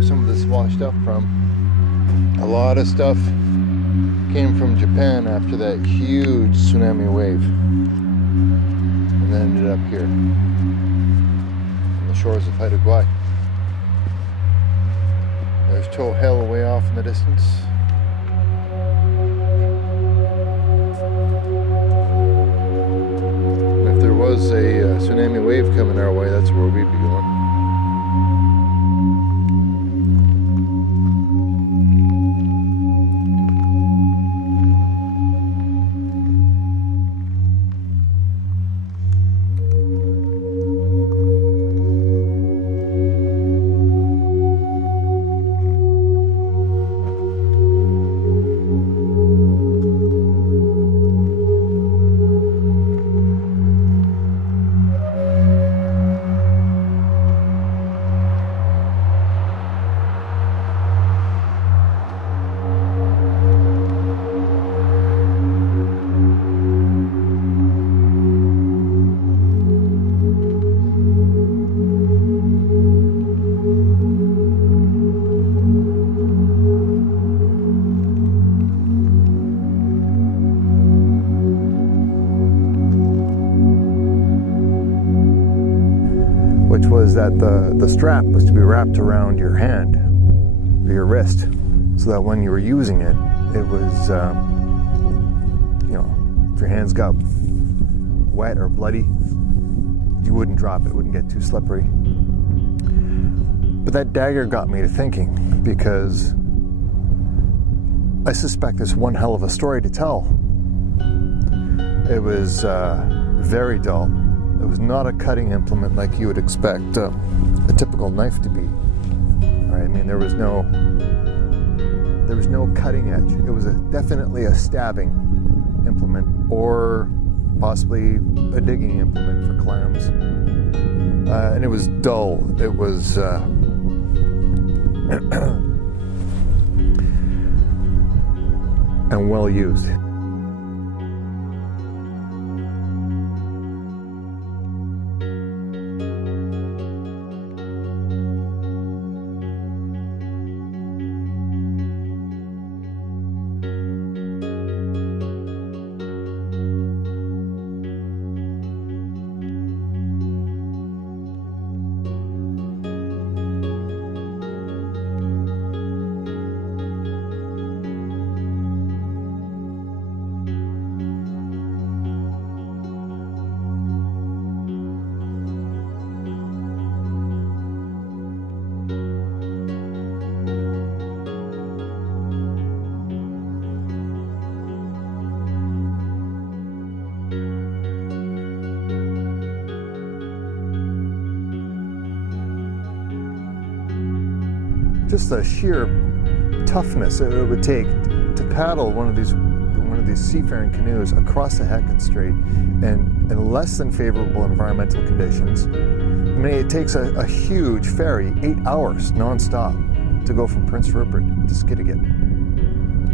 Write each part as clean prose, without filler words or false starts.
where some of this washed up from. A lot of stuff came from Japan after that huge tsunami wave, and then ended up here on the shores of Haida. There's Tohel way off in the distance. If there was a tsunami wave coming our way, that's where we'd be going. Which was that the strap was to be wrapped around your hand, or your wrist, so that when you were using it, it was, you know, if your hands got wet or bloody, you wouldn't drop it, wouldn't get too slippery. But that dagger got me to thinking, because I suspect there's one hell of a story to tell. It was very dull. It was not a cutting implement like you would expect a typical knife to be. Right? I mean, there was no cutting edge. It was definitely a stabbing implement, or possibly a digging implement for clams. And it was dull. It was and well used. Just the sheer toughness it would take to paddle one of these seafaring canoes across the Hecate Strait in less than favorable environmental conditions. I mean, it takes a huge ferry 8 hours non-stop to go from Prince Rupert to Skidegate.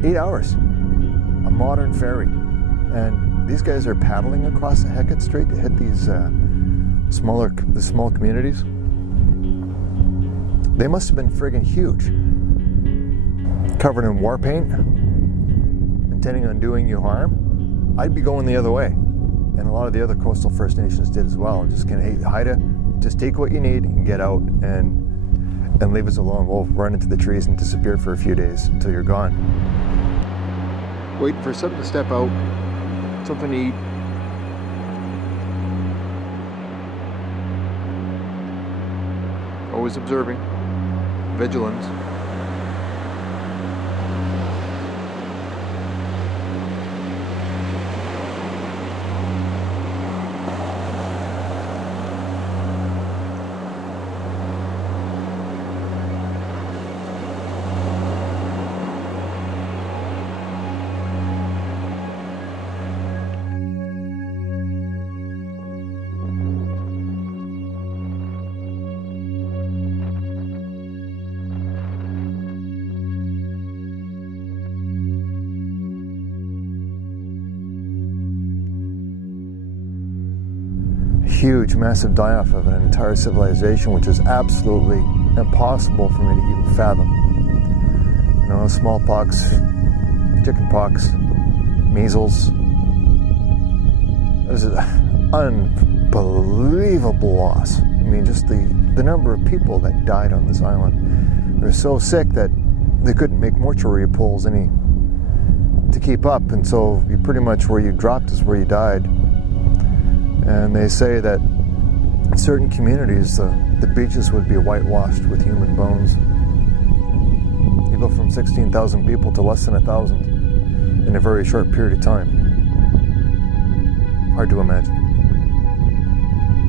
8 hours, a modern ferry, and these guys are paddling across the Hecate Strait to hit these small communities. They must have been friggin' huge. Covered in war paint, intending on doing you harm. I'd be going the other way. And a lot of the other coastal First Nations did as well. And just kind of, hey, Haida, just take what you need and get out and leave us alone. We'll run into the trees and disappear for a few days until you're gone. Wait for something to step out, something to eat. Always observing. Vigilance. Huge, massive die-off of an entire civilization, which is absolutely impossible for me to even fathom. You know, smallpox, chickenpox, measles. It was an unbelievable loss. I mean, just the number of people that died on this island. They were so sick that they couldn't make mortuary pools any to keep up, and so you pretty much where you dropped is where you died. And they say that in certain communities, the beaches would be whitewashed with human bones. You go from 16,000 people to less than 1,000 in a very short period of time. Hard to imagine.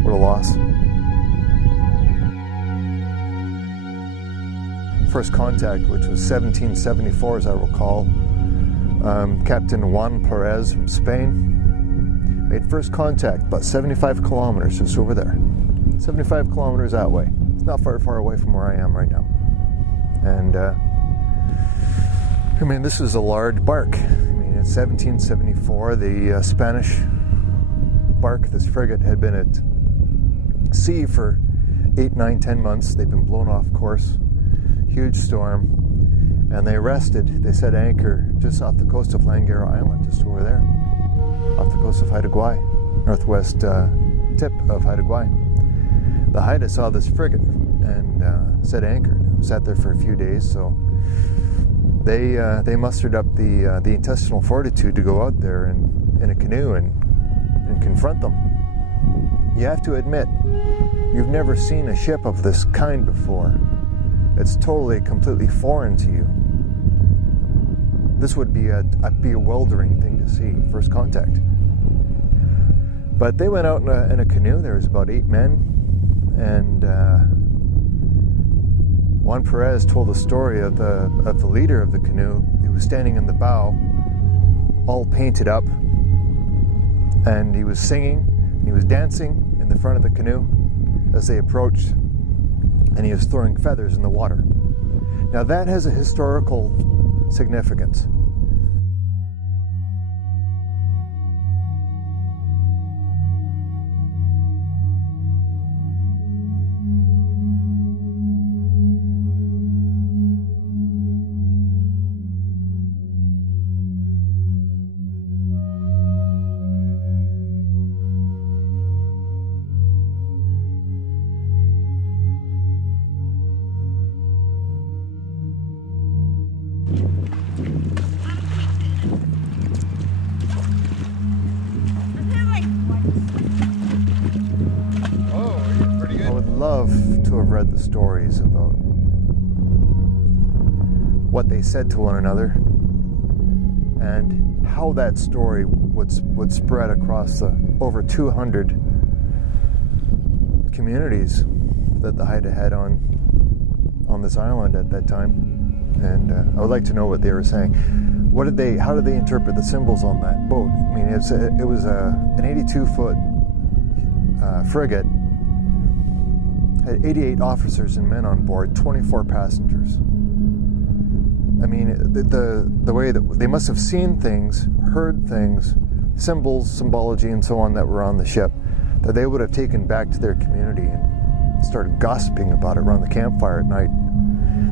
What a loss. First contact, which was 1774 as I recall, Captain Juan Perez from Spain made first contact about 75 kilometers just over there. 75 kilometers that way. It's not far away from where I am right now. And I mean, this is a large bark. I mean, in 1774, the Spanish bark, this frigate, had been at sea for 8, 9, 10 months. They've been blown off course. Huge storm. And they rested. They set anchor just off the coast of Langara Island, just over there. Off the coast of Haida, northwest tip of Haida. The Haida saw this frigate and set anchor. Sat there for a few days, so they mustered up the intestinal fortitude to go out there in a canoe and confront them. You have to admit, you've never seen a ship of this kind before. It's totally, completely foreign to you. This would be a bewildering thing to see, first contact. But they went out in a canoe. There was about 8 men, and Juan Perez told the story of the leader of the canoe. He was standing in the bow, all painted up, and he was singing, and he was dancing in the front of the canoe as they approached, and he was throwing feathers in the water. Now that has a historical significance. Love to have read the stories about what they said to one another and how that story would spread across the over 200 communities that the Haida had on this island at that time. And I would like to know what they were saying. How did they interpret the symbols on that boat? I mean, it was an 82-foot frigate. Had 88 officers and men on board, 24 passengers. I mean, the way that they must have seen things, heard things, symbols, symbology, and so on that were on the ship, that they would have taken back to their community and started gossiping about it around the campfire at night.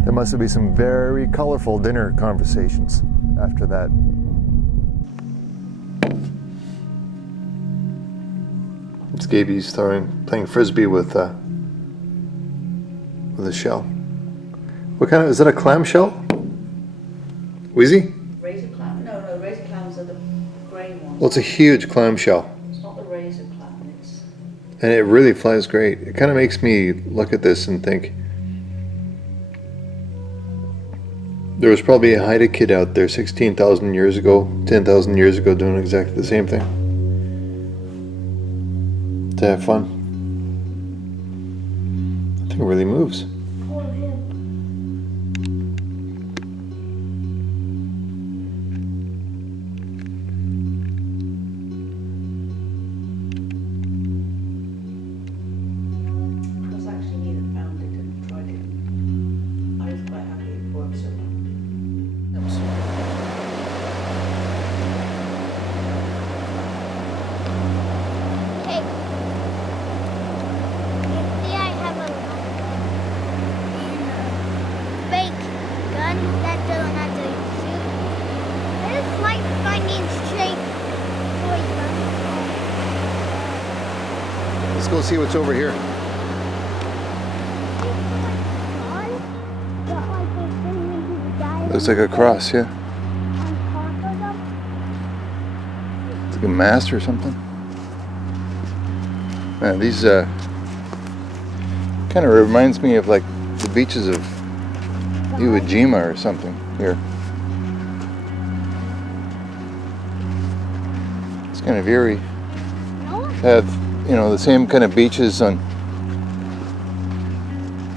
There must have been some very colorful dinner conversations after that. It's Gaby's playing frisbee with a shell. What kind of, is that a clam shell? Wheezy? Razor clam? No, razor clams are the grey ones. Well, it's a huge clam shell. It's not the razor clam, it's... And it really flies great. It kind of makes me look at this and think, there was probably a Haida kid out there 16,000 years ago, 10,000 years ago doing exactly the same thing. To have fun. I think it really moves. go see what's over here. Looks like a cross, yeah. It's like a mast or something. Man, these kind of reminds me of like the beaches of Iwo Jima or something here. It's kind of eerie. Have, you know, the same kind of beaches on,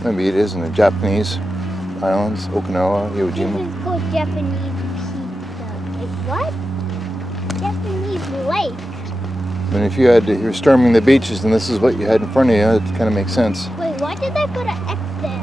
maybe it is in the Japanese islands, Okinawa, Iwo Jima. This is called Japanese pizza. Like what? Japanese lake. And if you're storming the beaches and this is what you had in front of you, it kind of makes sense. Wait, why did they put an X there?